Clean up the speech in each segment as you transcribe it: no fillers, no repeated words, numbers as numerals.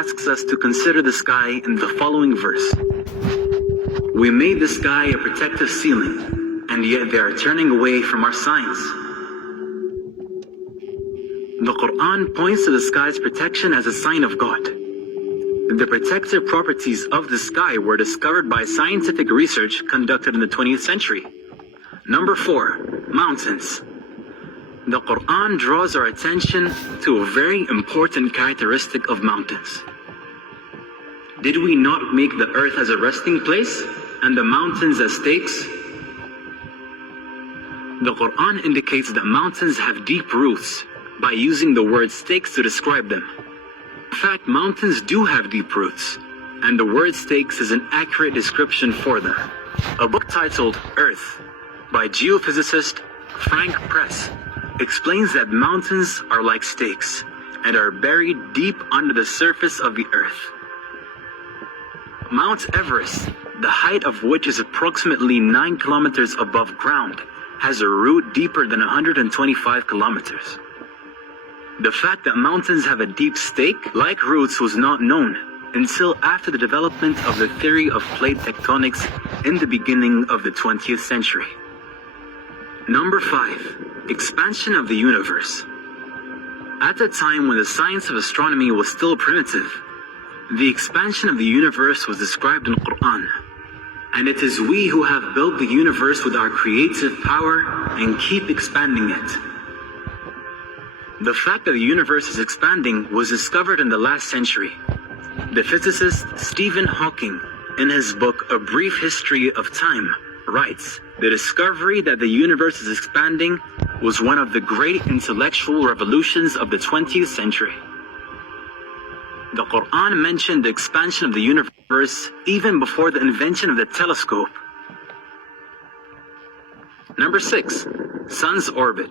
asks us to consider the sky in the following verse. We made the sky a protective ceiling, and yet they are turning away from our signs. The Quran points to the sky's protection as a sign of God. The protective properties of the sky were discovered by scientific research conducted in the 20th century. Number 4, mountains. The Quran draws our attention to a very important characteristic of mountains. Did we not make the earth as a resting place and the mountains as stakes? The Quran indicates that mountains have deep roots by using the word stakes to describe them. In fact, mountains do have deep roots, and the word stakes is an accurate description for them. A book titled Earth by geophysicist Frank Press explains that mountains are like stakes and are buried deep under the surface of the earth. Mount Everest, the height of which is approximately 9 kilometers above ground, has a root deeper than 125 kilometers. The fact that mountains have a deep stake-like roots was not known until after the development of the theory of plate tectonics in the beginning of the 20th century. Number 5, expansion of the universe. At a time when the science of astronomy was still primitive, the expansion of the universe was described in the Quran. And it is we who have built the universe with our creative power and keep expanding it. The fact that the universe is expanding was discovered in the last century. The physicist Stephen Hawking, in his book A Brief History of Time, writes, "The discovery that the universe is expanding was one of the great intellectual revolutions of the 20th century." The Quran mentioned the expansion of the universe even before the invention of the telescope. Number 6, sun's orbit.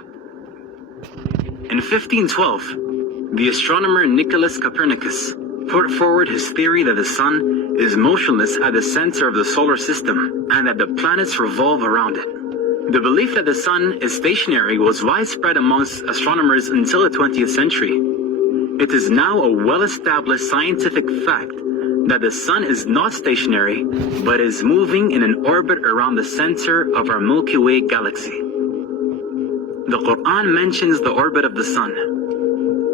In 1512, the astronomer Nicholas Copernicus put forward his theory that the sun is motionless at the center of the solar system and that the planets revolve around it. The belief that the sun is stationary was widespread amongst astronomers until the 20th century. It is now a well-established scientific fact that the sun is not stationary, but is moving in an orbit around the center of our Milky Way galaxy. The Quran mentions the orbit of the sun.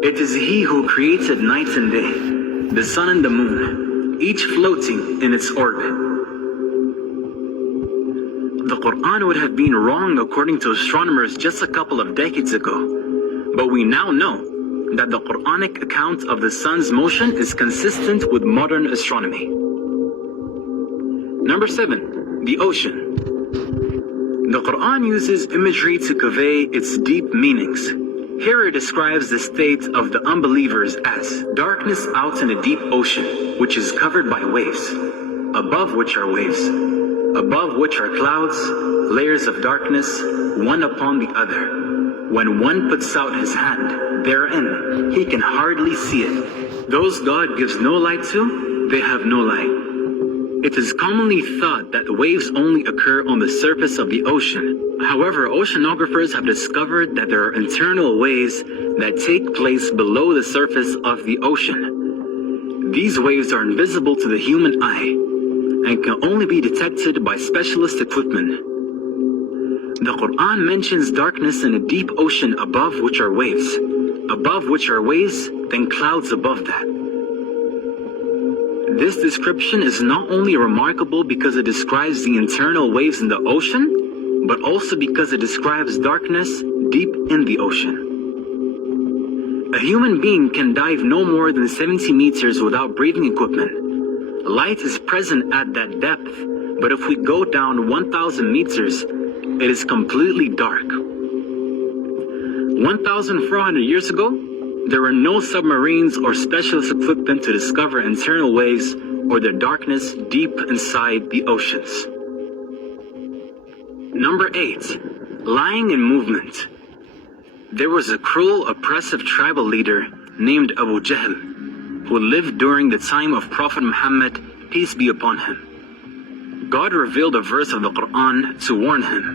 It is He who created night and day, the sun and the moon, each floating in its orbit. The Quran would have been wrong according to astronomers just a couple of decades ago, but we now know that the Quranic account of the sun's motion is consistent with modern astronomy. Number 7, the ocean. The Quran uses imagery to convey its deep meanings. Here it describes the state of the unbelievers as darkness out in a deep ocean, which is covered by waves, above which are waves, above which are clouds, layers of darkness, one upon the other. When one puts out his hand, therein, he can hardly see it. Those God gives no light to, they have no light. It is commonly thought that waves only occur on the surface of the ocean. However, oceanographers have discovered that there are internal waves that take place below the surface of the ocean. These waves are invisible to the human eye and can only be detected by specialist equipment. The Quran mentions darkness in a deep ocean above which are waves, then clouds above that. This description is not only remarkable because it describes the internal waves in the ocean, but also because it describes darkness deep in the ocean. A human being can dive no more than 70 meters without breathing equipment. Light is present at that depth, but if we go down 1,000 meters, it is completely dark. 1,400 years ago, there were no submarines or specialist equipment to discover internal waves or their darkness deep inside the oceans. Number 8, lying in movement. There was a cruel, oppressive tribal leader named Abu Jahl, who lived during the time of Prophet Muhammad, peace be upon him. God revealed a verse of the Quran to warn him.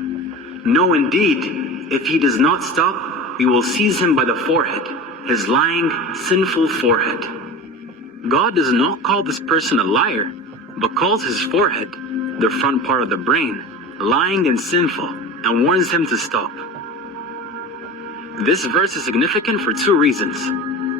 No, indeed, if he does not stop, we will seize him by the forehead, his lying, sinful forehead. God does not call this person a liar, but calls his forehead, the front part of the brain, lying and sinful, and warns him to stop. This verse is significant for two reasons.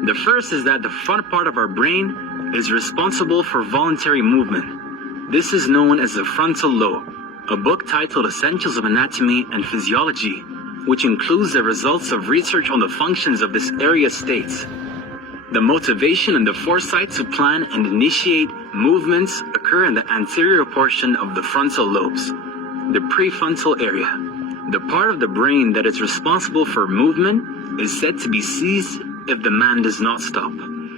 The first is that the front part of our brain is responsible for voluntary movement. This is known as the frontal lobe. A book titled Essentials of Anatomy and Physiology, which includes the results of research on the functions of this area, states, the motivation and the foresight to plan and initiate movements occur in the anterior portion of the frontal lobes, the prefrontal area. The part of the brain that is responsible for movement is said to be seized if the man does not stop.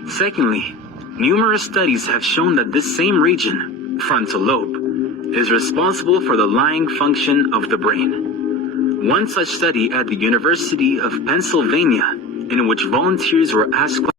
Secondly, numerous studies have shown that this same region, frontal lobe, is responsible for the lying function of the brain. One such study at the University of Pennsylvania, in which volunteers were asked